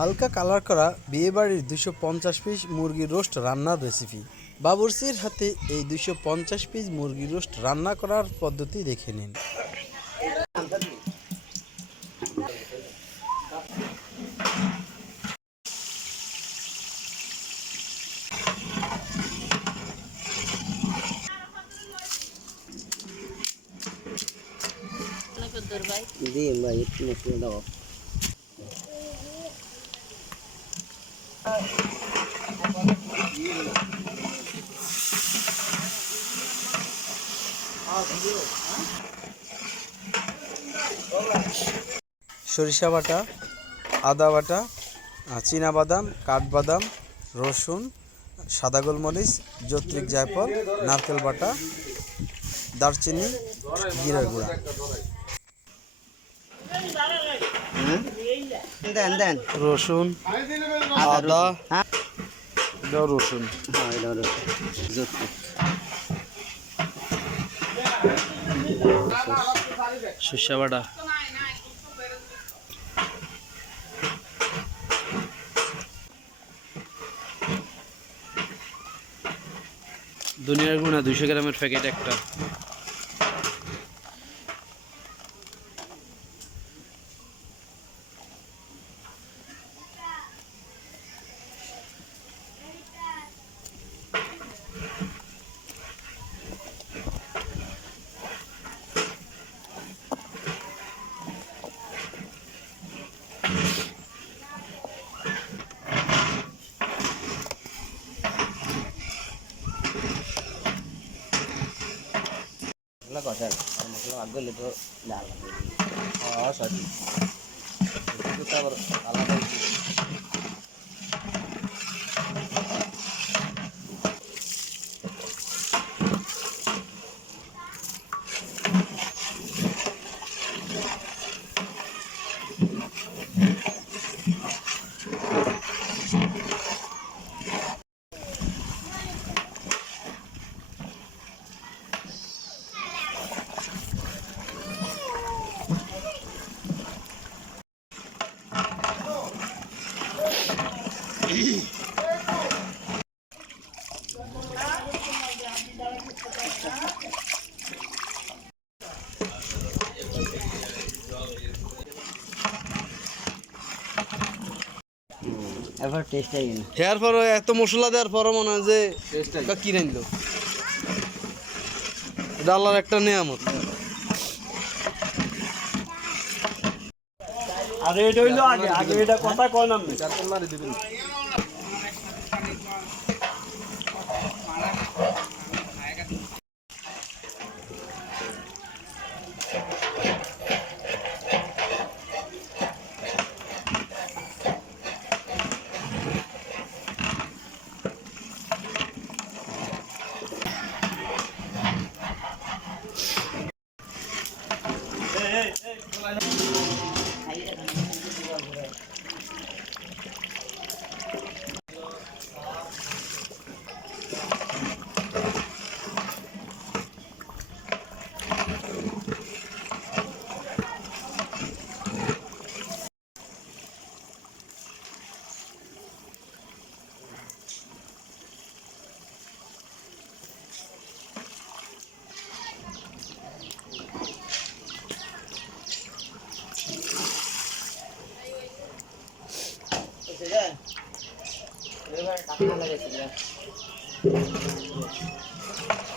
হালকা কালার করা বিয়েবাড়ির 250 পিস মুরগির রোস্ট রান্নার রেসিপি। বাবুর্চির হাতে এই 250 পিস মুরগির রোস্ট রান্না করার পদ্ধতি দেখে নিন। সরিষা বাটা, আদা বাটা, চীনাবাদাম, কাঠবাদাম, রসুন, সাদা গোলমরিচ, জৈত্রিক জায়ফল, নারকেল বাটা, দারচিনি, জিরার গুঁড়া। রসুন, আদা, রসুন, সরিষা বাটা, ধনিয়ার গুঁড়া 200 গ্রামের প্যাকেট একটা, কষার আর মশলা ভাগ করলে তো লাল সঠিক তো আবার আলাদা এবার টেস্ট আই না হেয়ার পর এত মশলা দেওয়ার পর মনে হয় যে টেস্টটা কি নিল। এটা আল্লাহর একটা নিয়ামত। আরে এটা হইলো আগে আগে এটা কথা কয় নাম নেই চারজন মারি দিবেন।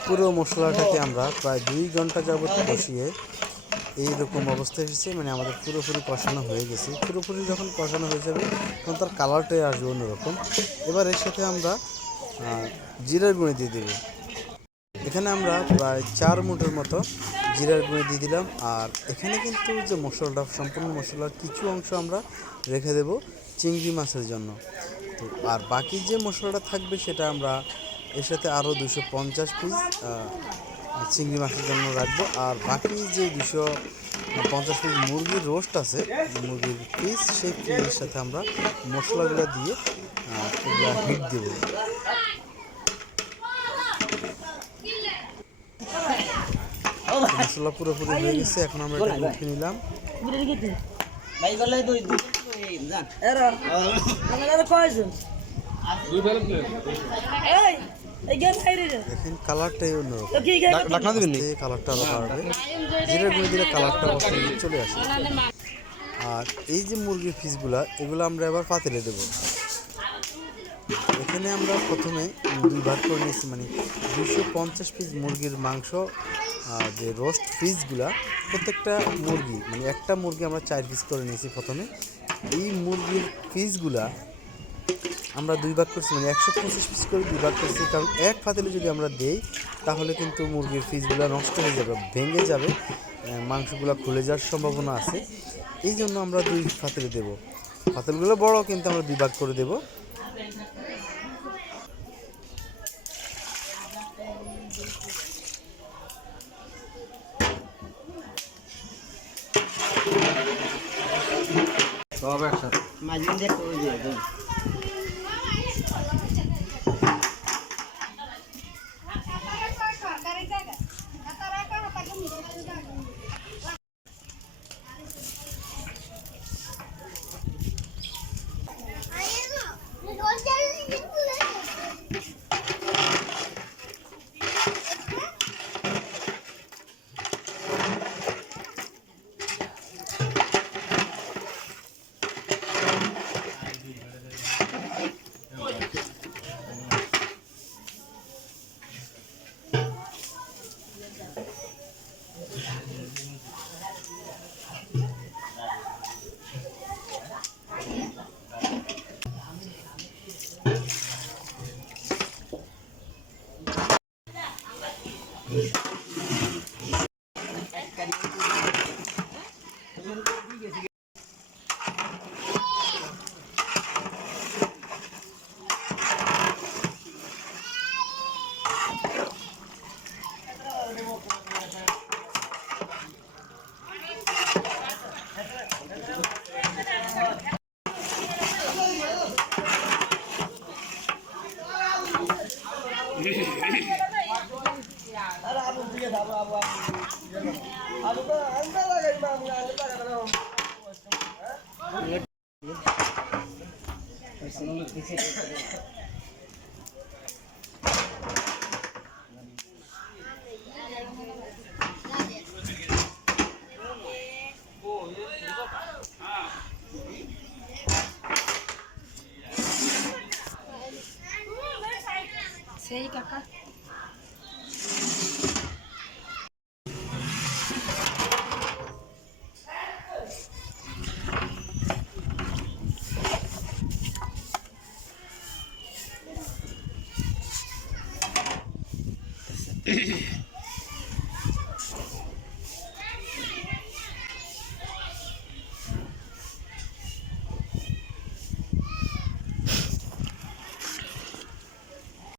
পুরো মশলাটাকে আমরা প্রায় 2 ঘন্টা যাবত কষিয়ে এইরকম অবস্থা এসেছে, মানে আমাদের পুরোপুরি কষানো হয়ে গেছে। পুরোপুরি যখন কষানো হয়ে যাবে তখন তার কালারটাই আসবে অন্যরকম। এবার এর সাথে আমরা জিরার গুঁড়ো দিয়ে দেব। এখানে আমরা প্রায় 4 মুঠের মতো জিরার গুঁড়ো দিয়ে দিলাম। আর এখানে কিন্তু যে মশলাটা, সম্পূর্ণ মশলার কিছু অংশ আমরা রেখে দেব চিংড়ি মাছের জন্য। তো আর বাকি যে মশলাটা থাকবে সেটা আমরা এর সাথে আরও 250 পিস চিংড়ি মাছের জন্য রাখবো। আর বাকি যে 250 পিস মুরগির রোস্ট আছে, মুরগির পিস, সেই পিসের সাথে আমরা মশলাগুলো দিয়ে এগুলো হিট দেবো। মশলা পুরোপুরি হয়ে গেছে, এখন আমরা এটা উঠিয়ে নিলাম। এরা আপনারা কয়জন এই এই গেম খাইরে রে দেখেন কালারটাই অন্যরকম, তো কি গেম ডাকনা দিবেন নি এই কালারটা আলাদা হবে, জিরে গুঁড়ো দিলে কালারটা অটোমেটিক চলে আসে। আর এই যে মুরগির পিসগুলা এগুলো আমরা এবার পাতিলে দেবো। এখানে আমরা প্রথমে 2 ভাগ করে নিয়েছি, মানে 250 পিস মুরগির মাংস, যে রোস্ট পিসগুলা প্রত্যেকটা মুরগি, মানে একটা মুরগি আমরা 4 পিস করে নিয়েছি প্রথমে। এই মুরগির পিসগুলা আমরা 2 ভাগ করছি, মানে 125 পিস করে 2 ভাগ করছি, কারণ এক পাতিলে যদি আমরা দেই তাহলে কিন্তু মুরগির পিসগুলো নষ্ট হয়ে যাবে, ভেঙে যাবে, মাংসগুলো খুলে যাওয়ার সম্ভাবনা আছে। এই জন্য আমরা 2 পাতিলে দেবো। পাতিলগুলো বড়, কিন্তু আমরা 2 ভাগ করে দেবো। সব একসাথে মাঝখান দিয়ে তো ওই যে সেই কাকা